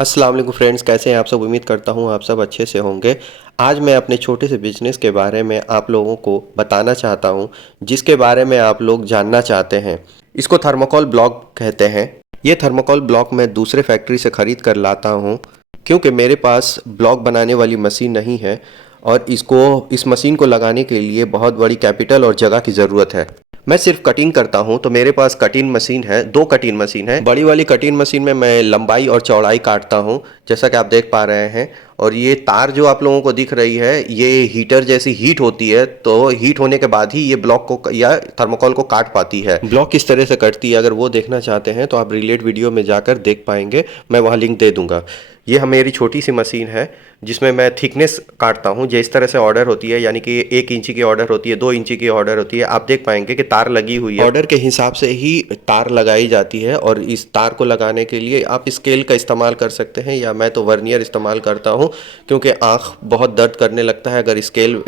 अस्सलाम वालेकुम फ्रेंड्स, कैसे हैं आप सब। उम्मीद करता हूँ आप सब अच्छे से होंगे। आज मैं अपने छोटे से बिजनेस के बारे में आप लोगों को बताना चाहता हूँ, जिसके बारे में आप लोग जानना चाहते हैं। इसको थर्मोकोल ब्लॉक कहते हैं। ये थर्मोकोल ब्लॉक मैं दूसरे फैक्ट्री से ख़रीद कर लाता हूँ, क्योंकि मेरे पास ब्लॉक बनाने वाली मशीन नहीं है और इस मशीन को लगाने के लिए बहुत बड़ी कैपिटल और जगह की ज़रूरत है। मैं सिर्फ कटिंग करता हूँ, तो मेरे पास कटिंग मशीन है, 2 कटिंग मशीन है। बड़ी वाली कटिंग मशीन में मैं लंबाई और चौड़ाई काटता हूँ, जैसा कि आप देख पा रहे हैं। और ये तार जो आप लोगों को दिख रही है, ये हीटर जैसी हीट होती है, तो हीट होने के बाद ही ये ब्लॉक को या थर्मोकोल को काट पाती है। ब्लॉक किस तरह से कटती है, अगर वो देखना चाहते हैं तो आप रिलेट वीडियो में जाकर देख पाएंगे, मैं वहाँ लिंक दे दूंगा। ये मेरी छोटी सी मशीन है, जिसमें मैं थिकनेस काटता हूँ। जिस तरह से ऑर्डर होती है, यानी कि 1 इंची की ऑर्डर होती है, 2 इंची की ऑर्डर होती है, आप देख पाएंगे कि तार लगी हुई है। ऑर्डर के हिसाब से ही तार लगाई जाती है, और इस तार को लगाने के लिए आप स्केल का इस्तेमाल कर सकते हैं, या मैं तो वर्नियर इस्तेमाल करता हूँ, क्योंकि आँख बहुत दर्द करने लगता है अगर स्केल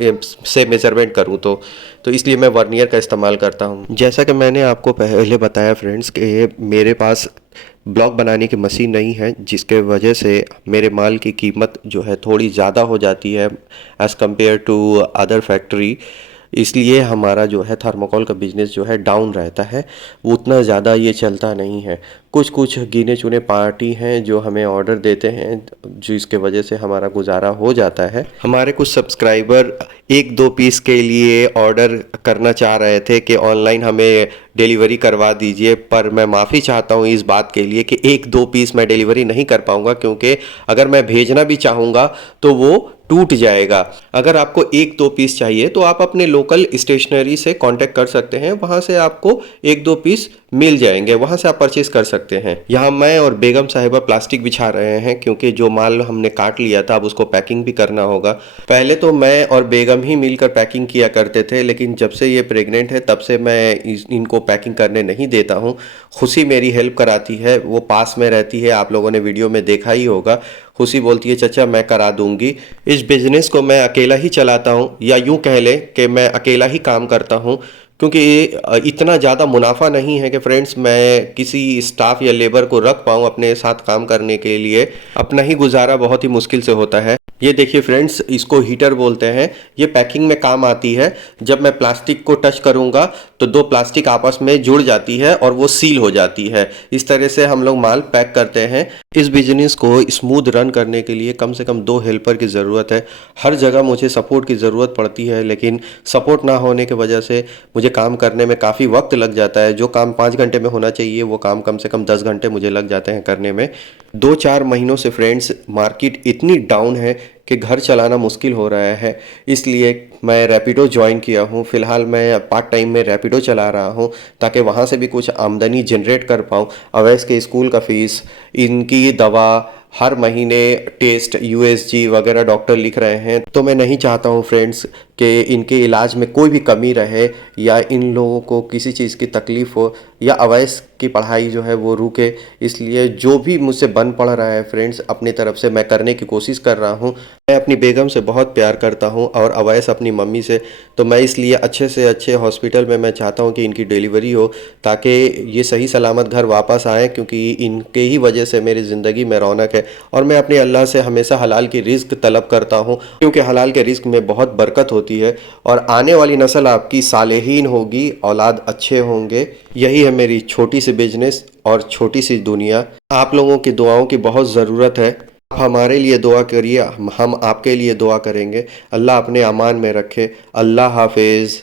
से मेजरमेंट करूँ तो इसलिए मैं वर्नियर का इस्तेमाल करता हूँ। जैसा कि मैंने आपको पहले बताया फ्रेंड्स कि मेरे पास ब्लॉक बनाने की मशीन नहीं है, जिसके वजह से मेरे माल की कीमत जो है थोड़ी ज़्यादा हो जाती है as compare to other factory. इसलिए हमारा जो है थर्मोकोल का बिज़नेस जो है डाउन रहता है, उतना ज़्यादा ये चलता नहीं है। कुछ कुछ गिने चुने पार्टी हैं जो हमें ऑर्डर देते हैं, जिसके वजह से हमारा गुजारा हो जाता है। हमारे कुछ सब्सक्राइबर 1-2 पीस के लिए ऑर्डर करना चाह रहे थे कि ऑनलाइन हमें डिलीवरी करवा दीजिए, पर मैं माफ़ी चाहता हूँ इस बात के लिए कि 1-2 पीस मैं डिलीवरी नहीं कर पाऊँगा, क्योंकि अगर मैं भेजना भी चाहूँगा तो वो टूट जाएगा। अगर आपको 1-2 पीस चाहिए तो आप अपने लोकल स्टेशनरी से कांटेक्ट कर सकते हैं, वहाँ से आपको 1-2 पीस मिल जाएंगे, वहाँ से आप परचेज कर सकते हैं। यहाँ मैं और बेगम साहिबा प्लास्टिक बिछा रहे हैं, क्योंकि जो माल हमने काट लिया था अब उसको पैकिंग भी करना होगा। पहले तो मैं और बेगम ही मिलकर पैकिंग किया करते थे, लेकिन जब से ये प्रेग्नेंट है तब से मैं इनको पैकिंग करने नहीं देता हूँ। खुशी मेरी हेल्प कराती है, वो पास में रहती है, आप लोगों ने वीडियो में देखा ही होगा। खुशी बोलती है चाचा मैं करा दूंगी। इस बिज़नेस को मैं अकेला ही चलाता हूँ, या यूँ कह लें कि मैं अकेला ही काम करता हूँ, क्योंकि इतना ज़्यादा मुनाफा नहीं है कि फ्रेंड्स मैं किसी स्टाफ या लेबर को रख पाऊँ अपने साथ काम करने के लिए। अपना ही गुजारा बहुत ही मुश्किल से होता है। ये देखिए फ्रेंड्स, इसको हीटर बोलते हैं। ये पैकिंग में काम आती है। जब मैं प्लास्टिक को टच करूँगा तो 2 प्लास्टिक आपस में जुड़ जाती है और वो सील हो जाती है। इस तरह से हम लोग माल पैक करते हैं। इस बिजनेस को स्मूथ रन करने के लिए कम से कम 2 हेल्पर की ज़रूरत है। हर जगह मुझे सपोर्ट की ज़रूरत पड़ती है, लेकिन सपोर्ट ना होने की वजह से मुझे काम करने में काफ़ी वक्त लग जाता है। जो काम 5 घंटे में होना चाहिए वो काम कम से कम 10 घंटे मुझे लग जाते हैं करने में। 2-4 महीनों से फ्रेंड्स मार्केट इतनी डाउन है कि घर चलाना मुश्किल हो रहा है, इसलिए मैं रैपिडो ज्वाइन किया हूँ। फ़िलहाल मैं पार्ट टाइम में रैपिडो चला रहा हूँ, ताकि वहाँ से भी कुछ आमदनी जनरेट कर पाऊँ। अवैस के स्कूल का फ़ीस, इनकी दवा, हर महीने टेस्ट, यूएसजी वगैरह डॉक्टर लिख रहे हैं, तो मैं नहीं चाहता हूँ फ्रेंड्स कि इनके इलाज में कोई भी कमी रहे, या इन लोगों को किसी चीज़ की तकलीफ़ हो, या अवैस की पढ़ाई जो है वो रुके। इसलिए जो भी मुझसे बन पड़ रहा है फ्रेंड्स, अपनी तरफ से मैं करने की कोशिश कर रहा हूँ। मैं अपनी बेगम से बहुत प्यार करता हूँ और अवैस अपनी मम्मी से, तो मैं इसलिए अच्छे से अच्छे हॉस्पिटल में मैं चाहता हूँ कि इनकी डिलीवरी हो, ताकि ये सही सलामत घर वापस आएँ, क्योंकि इनके ही वजह से मेरी ज़िंदगी में रौनक है। और मैं अपने अल्लाह से हमेशा हलाल की रिज़्क तलब करता हूँ, क्योंकि हलाल के रिज़्क में बहुत बरकत होती है, और आने वाली नस्ल आपकी सालेहीन होगी, औलाद अच्छे होंगे। यही है मेरी छोटी सी बिजनेस और छोटी सी दुनिया। आप लोगों की दुआओं की बहुत ज़रूरत है। आप हमारे लिए दुआ करिए, हम आपके लिए दुआ करेंगे। अल्लाह अपने अमान में रखे। अल्लाह हाफिज़।